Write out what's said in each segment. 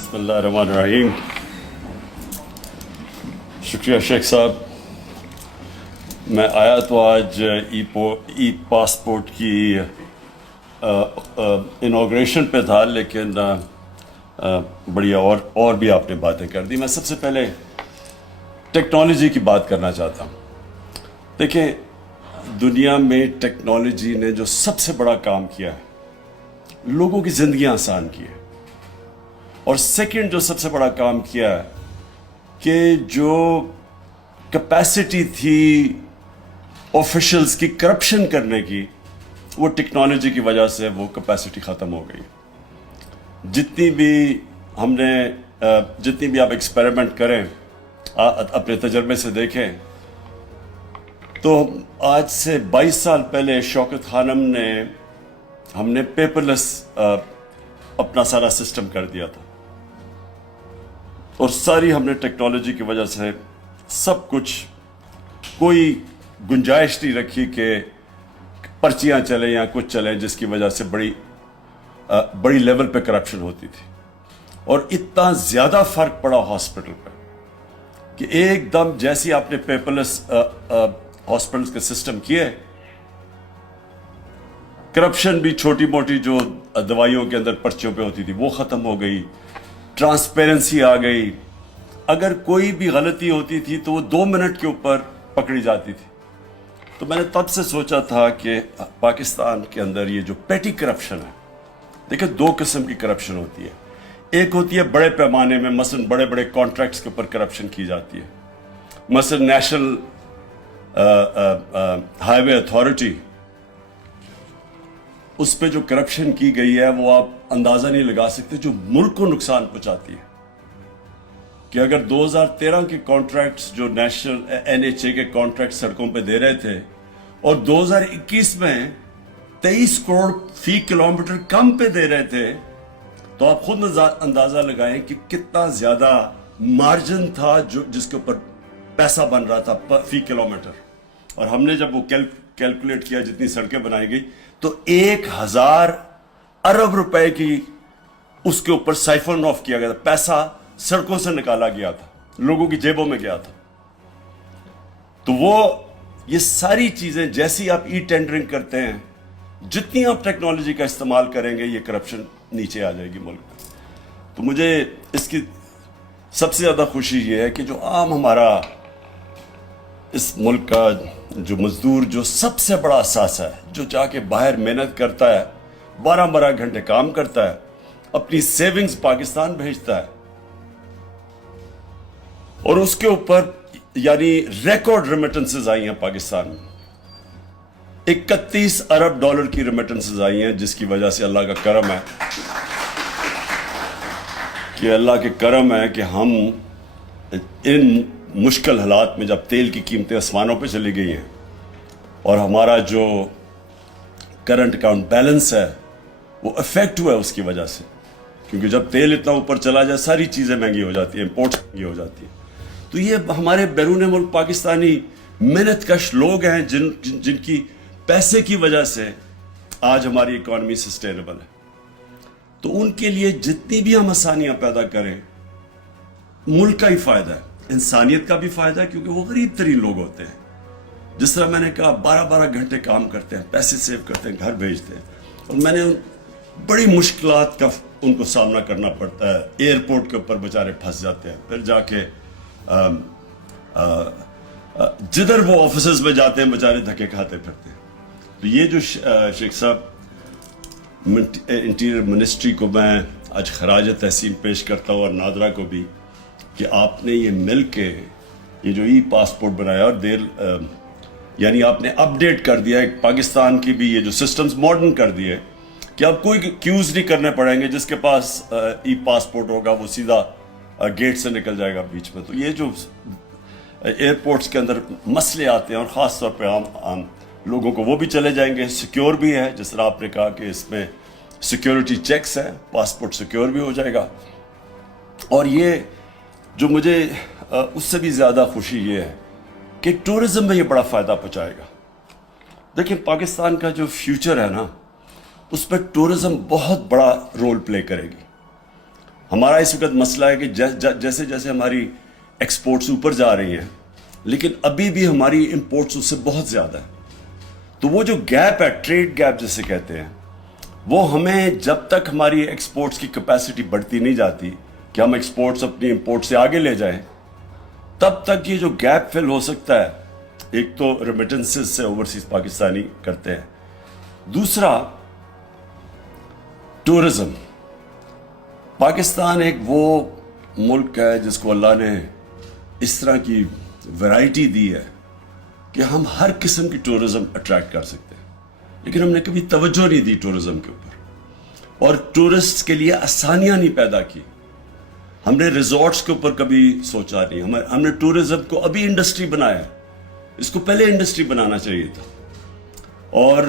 بسم اللہ الرحمن الرحیم. شکریہ شیخ صاحب. میں آیا تو آج ای پاسپورٹ کی انوگریشن پہ تھا، لیکن بڑی اور بھی آپ نے باتیں کر دی. میں سب سے پہلے ٹیکنالوجی کی بات کرنا چاہتا ہوں. دیکھیں، دنیا میں ٹیکنالوجی نے جو سب سے بڑا کام کیا ہے، لوگوں کی زندگیاں آسان کی ہے. اور سیکنڈ جو سب سے بڑا کام کیا ہے کہ جو کیپیسٹی تھی آفیشلز کی کرپشن کرنے کی، وہ ٹیکنالوجی کی وجہ سے وہ کیپیسٹی ختم ہو گئی. جتنی بھی آپ ایکسپیریمنٹ کریں، اپنے تجربے سے دیکھیں، تو آج سے 22 سال پہلے شوکت خانم نے ہم نے پیپر لیس اپنا سارا سسٹم کر دیا تھا، اور ساری ہم نے ٹیکنالوجی کی وجہ سے سب کچھ، کوئی گنجائش نہیں رکھی کہ پرچیاں چلیں یا کچھ چلیں، جس کی وجہ سے بڑی لیول پہ کرپشن ہوتی تھی. اور اتنا زیادہ فرق پڑا ہاسپٹل پہ کہ ایک دم جیسی آپ نے پیپر لیس ہاسپٹلس کے سسٹم کیے، کرپشن بھی چھوٹی موٹی جو دوائیوں کے اندر پرچیوں پہ ہوتی تھی وہ ختم ہو گئی، ٹرانسپیرنسی آ گئی. اگر کوئی بھی غلطی ہوتی تھی تو وہ 2 منٹ کے اوپر پکڑی جاتی تھی. تو میں نے تب سے سوچا تھا کہ پاکستان کے اندر یہ جو پیٹی کرپشن ہے، دیکھیں 2 قسم کی کرپشن ہوتی ہے. ایک ہوتی ہے بڑے پیمانے میں، مثلا بڑے بڑے کانٹریکٹس کے اوپر کرپشن کی جاتی ہے. مثلا نیشنل ہائی وے اتھارٹی، اس پہ جو کرپشن کی گئی ہے وہ آپ اندازہ نہیں لگا سکتے، جو ملک کو نقصان پہنچاتی ہے. کہ اگر 2013 کے کانٹریکٹس جو نیشنل NHA کے کانٹریکٹ سڑکوں پہ دے رہے تھے، اور 2021 میں 23 کروڑ فی کلومیٹر کم پہ دے رہے تھے، تو آپ خود اندازہ لگائیں کہ کتنا زیادہ مارجن تھا جس کے اوپر پیسہ بن رہا تھا فی کلومیٹر. اور ہم نے جب وہ کیلکولیٹ کیا جتنی سڑکیں بنائی گئی، تو 1000 ارب روپے کی اس کے اوپر سائفن آف کیا گیا تھا. پیسہ سڑکوں سے نکالا گیا تھا، لوگوں کی جیبوں میں گیا تھا. تو یہ ساری چیزیں جیسی آپ ای ٹینڈرنگ کرتے ہیں، جتنی آپ ٹیکنالوجی کا استعمال کریں گے، یہ کرپشن نیچے آ جائے گی ملک میں. تو مجھے اس کی سب سے زیادہ خوشی یہ ہے کہ جو عام ہمارا اس ملک کا جو مزدور، جو سب سے بڑا اثاثہ ہے، جو جا کے باہر محنت کرتا ہے، 12 گھنٹے کام کرتا ہے، اپنی سیونگز پاکستان بھیجتا ہے، اور اس کے اوپر یعنی ریکارڈ ریمیٹنسز آئی ہیں پاکستان میں. 31 ارب ڈالر کی ریمیٹنسز آئی ہیں، جس کی وجہ سے اللہ کا کرم ہے کہ ہم ان مشکل حالات میں، جب تیل کی قیمتیں آسمانوں پہ چلی گئی ہیں اور ہمارا جو کرنٹ اکاؤنٹ بیلنس ہے وہ افیکٹ ہوا ہے اس کی وجہ سے. کیونکہ جب تیل اتنا اوپر چلا جائے، ساری چیزیں مہنگی ہو جاتی ہیں، امپورٹس مہنگی ہو جاتی ہیں. تو یہ ہمارے بیرون ملک پاکستانی محنت کش لوگ ہیں جن کی پیسے کی وجہ سے آج ہماری اکانومی سسٹینیبل ہے. تو ان کے لیے جتنی بھی ہم آسانیاں پیدا کریں، ملک کا ہی فائدہ ہے، انسانیت کا بھی فائدہ ہے، کیونکہ وہ غریب ترین لوگ ہوتے ہیں. جس طرح میں نے کہا، 12 گھنٹے کام کرتے ہیں، پیسے سیو کرتے ہیں، گھر بھیجتے ہیں، اور میں نے بڑی مشکلات کا ان کو سامنا کرنا پڑتا ہے. ایئرپورٹ کے اوپر بیچارے پھنس جاتے ہیں، پھر جا کے جدھر وہ آفیسز میں جاتے ہیں بیچارے دھکے کھاتے پھرتے ہیں. تو یہ جو شیخ صاحب انٹیریئر منسٹری کو میں آج خراج تحسین پیش کرتا ہوں، اور نادرا کو بھی، کہ آپ نے یہ مل کے یہ جو ای پاسپورٹ بنایا، اور یعنی آپ نے اپڈیٹ کر دیا ہے پاکستان کی بھی، یہ جو سسٹمز ماڈرن کر دیے کہ اب کوئی کیوز نہیں کرنے پڑیں گے. جس کے پاس ای پاسپورٹ ہوگا وہ سیدھا گیٹ سے نکل جائے گا بیچ میں. تو یہ جو ایئرپورٹس کے اندر مسئلے آتے ہیں، اور خاص طور پہ عام لوگوں کو، وہ بھی چلے جائیں گے. سیکیور بھی ہے، جس طرح آپ نے کہا کہ اس میں سیکیورٹی چیکس ہیں، پاسپورٹ سیکیور بھی ہو جائے گا. اور یہ جو مجھے اس سے بھی زیادہ خوشی یہ ہے کہ ٹورزم میں یہ بڑا فائدہ پہنچائے گا. دیکھیں، پاکستان کا جو فیوچر ہے نا، اس پہ ٹورزم بہت بڑا رول پلے کرے گی. ہمارا اس وقت مسئلہ ہے کہ جیسے جیسے ہماری ایکسپورٹس اوپر جا رہی ہیں لیکن ابھی بھی ہماری امپورٹس اس سے بہت زیادہ ہے. تو وہ جو گیپ ہے، ٹریڈ گیپ جسے کہتے ہیں، وہ ہمیں جب تک ہماری ایکسپورٹس کی کیپیسٹی بڑھتی نہیں جاتی کہ ہم ایکسپورٹس اپنی امپورٹ سے آگے لے جائیں، تب تک یہ جو گیپ فل ہو سکتا ہے. ایک تو ریمیٹنسز سے اوورسیز پاکستانی کرتے ہیں، دوسرا ٹورزم. پاکستان ایک وہ ملک ہے جس کو اللہ نے اس طرح کی ویرائٹی دی ہے کہ ہم ہر قسم کی ٹورزم اٹریکٹ کر سکتے ہیں، لیکن ہم نے کبھی توجہ نہیں دی ٹورزم کے اوپر، اور ٹورسٹ کے لیے آسانیاں نہیں پیدا کی. ہم نے ریزورٹس کے اوپر کبھی سوچا نہیں. ہم نے ٹورزم کو ابھی انڈسٹری بنایا ہے، اس کو پہلے انڈسٹری بنانا چاہیے تھا اور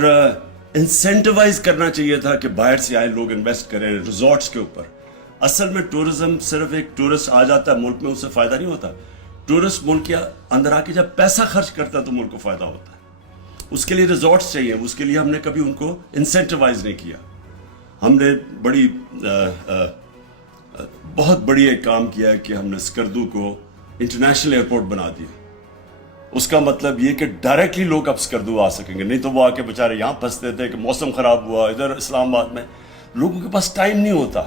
انسینٹیوائز کرنا چاہیے تھا کہ باہر سے آئے لوگ انویسٹ کریں ریزورٹس کے اوپر. اصل میں ٹورزم صرف ایک ٹورسٹ آ جاتا ہے ملک میں، اس سے فائدہ نہیں ہوتا. ٹورسٹ ملک کے اندر آ کے جب پیسہ خرچ کرتا ہے تو ملک کو فائدہ ہوتا ہے. اس کے لیے ریزورٹس چاہیے، اس کے لیے ہم نے کبھی ان کو انسینٹیوائز نہیں کیا. ہم نے بہت بڑی ایک کام کیا ہے کہ ہم نے اسکردو کو انٹرنیشنل ایئرپورٹ بنا دیا. اس کا مطلب یہ کہ ڈائریکٹلی لوگ اب اسکردو آ سکیں گے، نہیں تو وہ آ کے بیچارے یہاں پھنستے تھے کہ موسم خراب ہوا ادھر اسلام آباد میں. لوگوں کے پاس ٹائم نہیں ہوتا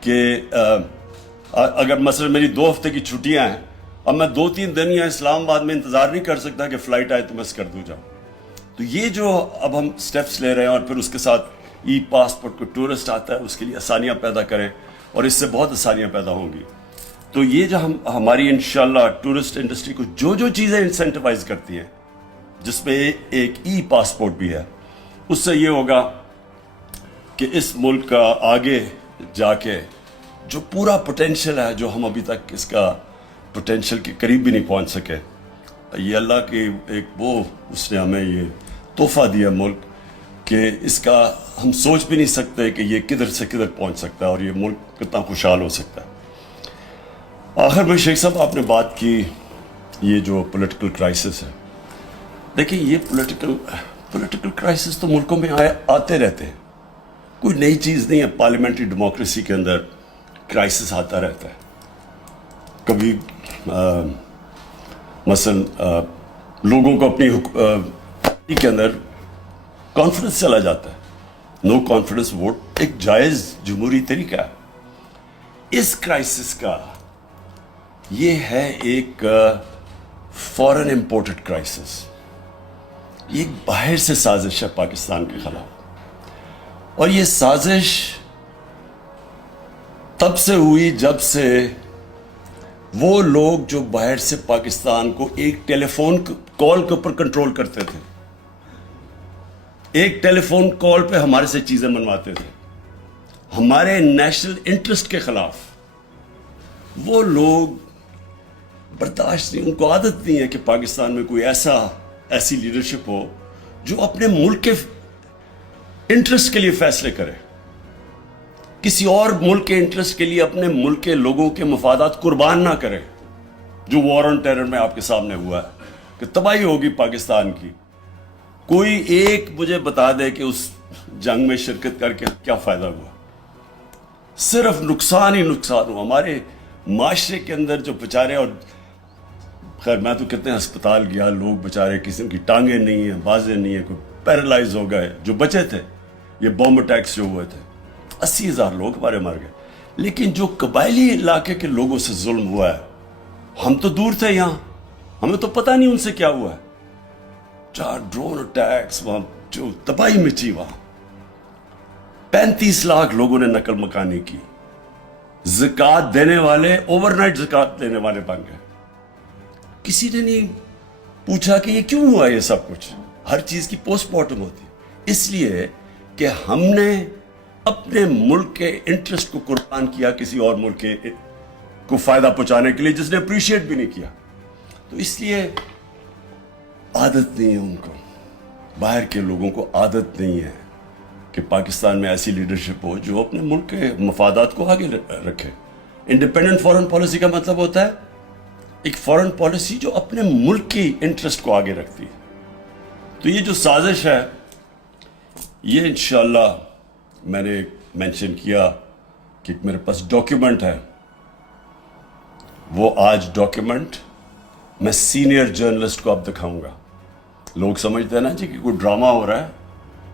کہ اگر مثلا میری 2 ہفتے کی چھٹیاں ہیں، اب میں 2-3 دن یا اسلام آباد میں انتظار نہیں کر سکتا کہ فلائٹ آئے تو میں اسکردو جاؤں. تو یہ جو اب ہم سٹیپس لے رہے ہیں اور پھر اس کے ساتھ ای پاسپورٹ کو ٹورسٹ آتا ہے اس کے لیے آسانیاں پیدا کریں، اور اس سے بہت آسانیاں پیدا ہوں گی. تو یہ جو ہماری انشاءاللہ ٹورسٹ انڈسٹری کو جو چیزیں انسینٹیوائز کرتی ہیں، جس میں ایک ای پاسپورٹ بھی ہے، اس سے یہ ہوگا کہ اس ملک کا آگے جا کے جو پورا پوٹینشیل ہے، جو ہم ابھی تک اس کا پوٹینشیل کے قریب بھی نہیں پہنچ سکے، یہ اللہ کی ایک اس نے ہمیں یہ تحفہ دیا ملک کہ اس کا ہم سوچ بھی نہیں سکتے کہ یہ کدھر سے کدھر پہنچ سکتا ہے اور یہ ملک کتنا خوشحال ہو سکتا ہے. آخر میں شیخ صاحب آپ نے بات کی یہ جو پولیٹیکل کرائسس ہے، دیکھیں یہ پولیٹیکل کرائسس تو ملکوں میں آتے رہتے ہیں، کوئی نئی چیز نہیں ہے. پارلیمنٹری ڈیموکریسی کے اندر کرائسس آتا رہتا ہے. کبھی مثلا لوگوں کو اپنی پارٹی کے اندر کانفیڈنس چلا جاتا ہے. نو کانفیڈنس ووٹ ایک جائز جمہوری طریقہ ہے. اس کرائسس کا یہ ہے ایک فورن امپورٹڈ کرائسس. یہ ایک باہر سے سازش ہے پاکستان کے خلاف، اور یہ سازش تب سے ہوئی جب سے وہ لوگ جو باہر سے پاکستان کو ایک ٹیلی فون کال کے اوپر کنٹرول کرتے تھے، ایک ٹیلی فون کال پہ ہمارے سے چیزیں منواتے تھے ہمارے نیشنل انٹرسٹ کے خلاف، وہ لوگ برداشت نہیں، ان کو عادت نہیں ہے کہ پاکستان میں کوئی ایسی لیڈرشپ ہو جو اپنے ملک کے انٹرسٹ کے لیے فیصلے کرے، کسی اور ملک کے انٹرسٹ کے لیے اپنے ملک کے لوگوں کے مفادات قربان نہ کرے. جو وار آن ٹیرر میں آپ کے سامنے ہوا ہے کہ تباہی ہوگی پاکستان کی، کوئی ایک مجھے بتا دے کہ اس جنگ میں شرکت کر کے کیا فائدہ ہوا؟ صرف نقصان ہی نقصان ہوا. ہمارے معاشرے کے اندر جو بیچارے، اور خیر میں تو کتنے ہسپتال گیا، لوگ بیچارے کسی کی ٹانگیں نہیں ہیں، بازیں نہیں ہیں، کوئی پیرالائز ہو گئے جو بچے تھے. یہ بم اٹیکس جو ہوئے تھے 80,000 لوگ ہمارے مر گئے. لیکن جو قبائلی علاقے کے لوگوں سے ظلم ہوا ہے، ہم تو دور تھے یہاں، ہمیں تو پتہ نہیں ان سے کیا ہوا ہے. 4 ڈرون اٹیکس، وہاں جو تباہی مچی، وہاں 35 لاکھ لوگوں نے نقل مکانی کی. زکوٰۃ دینے والے اوور نائٹ زکوٰۃ دینے والے بن گئے. کسی نے نہیں پوچھا کہ یہ کیوں ہوا. یہ سب کچھ ہر چیز کی پوسٹ مارٹم ہوتی ہے، اس لیے کہ ہم نے اپنے ملک کے انٹرسٹ کو قربان کیا کسی اور ملک کو فائدہ پہنچانے کے لیے، جس نے اپریشیٹ بھی نہیں کیا. تو اس لیے عادت نہیں ہے ان کو، باہر کے لوگوں کو عادت نہیں ہے کہ پاکستان میں ایسی لیڈرشپ ہو جو اپنے ملک کے مفادات کو آگے رکھے. انڈیپینڈنٹ فورن پالیسی کا مطلب ہوتا ہے ایک فورن پالیسی جو اپنے ملک کی انٹرسٹ کو آگے رکھتی ہے. تو یہ جو سازش ہے، یہ انشاءاللہ میں نے مینشن کیا کہ میرے پاس ڈاکیومنٹ ہے، وہ آج ڈاکیومنٹ میں سینئر جرنلسٹ کو اب دکھاؤں گا. لوگ سمجھتے ہیں نا جی کہ کوئی ڈرامہ ہو رہا ہے،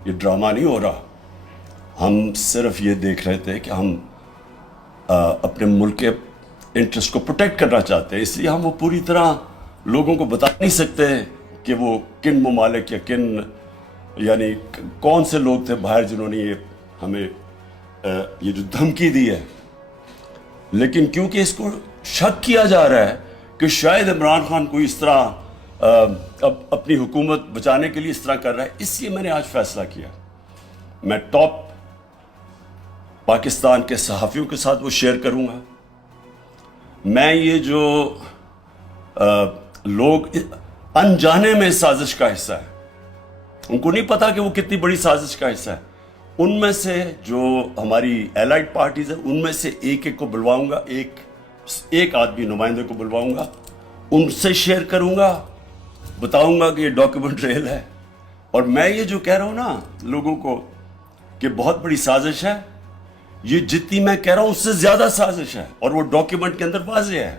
یہ ڈرامہ نہیں ہو رہا. ہم صرف یہ دیکھ رہے تھے کہ ہم اپنے ملک کے انٹرسٹ کو پروٹیکٹ کرنا چاہتے ہیں، اس لیے ہم وہ پوری طرح لوگوں کو بتا نہیں سکتے کہ وہ کن ممالک یا کن یعنی کون سے لوگ تھے باہر جنہوں نے یہ ہمیں یہ جو دھمکی دی ہے. لیکن کیونکہ اس کو شک کیا جا رہا ہے کہ شاید عمران خان کوئی اس طرح اپنی حکومت بچانے کے لیے اس طرح کر رہا ہے، اس لیے میں نے آج فیصلہ کیا میں ٹاپ پاکستان کے صحافیوں کے ساتھ وہ شیئر کروں گا. میں یہ جو لوگ انجانے میں سازش کا حصہ ہے، ان کو نہیں پتا کہ وہ کتنی بڑی سازش کا حصہ ہے، ان میں سے جو ہماری الائڈ پارٹیز ہیں ان میں سے ایک ایک کو بلواؤں گا، ایک آدمی نمائندے کو بلواؤں گا، ان سے شیئر کروں گا، بتاؤں گا کہ یہ ڈاکیومنٹ ریل ہے. اور میں یہ جو کہہ رہا ہوں نا لوگوں کو کہ بہت بڑی سازش ہے، یہ جتنی میں کہہ رہا ہوں اس سے زیادہ سازش ہے، اور وہ ڈاکیومنٹ کے اندر واضح ہے.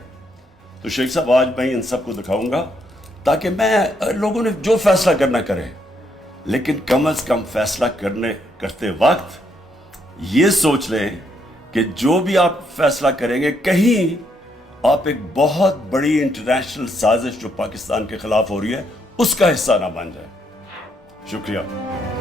تو شیخ صاحب آج میں ان سب کو دکھاؤں گا تاکہ لوگوں نے جو فیصلہ کرنا کرے، لیکن کم از کم فیصلہ کرتے وقت یہ سوچ لیں کہ جو بھی آپ فیصلہ کریں گے کہیں آپ ایک بہت بڑی انٹرنیشنل سازش جو پاکستان کے خلاف ہو رہی ہے اس کا حصہ نہ بن جائے. شکریہ.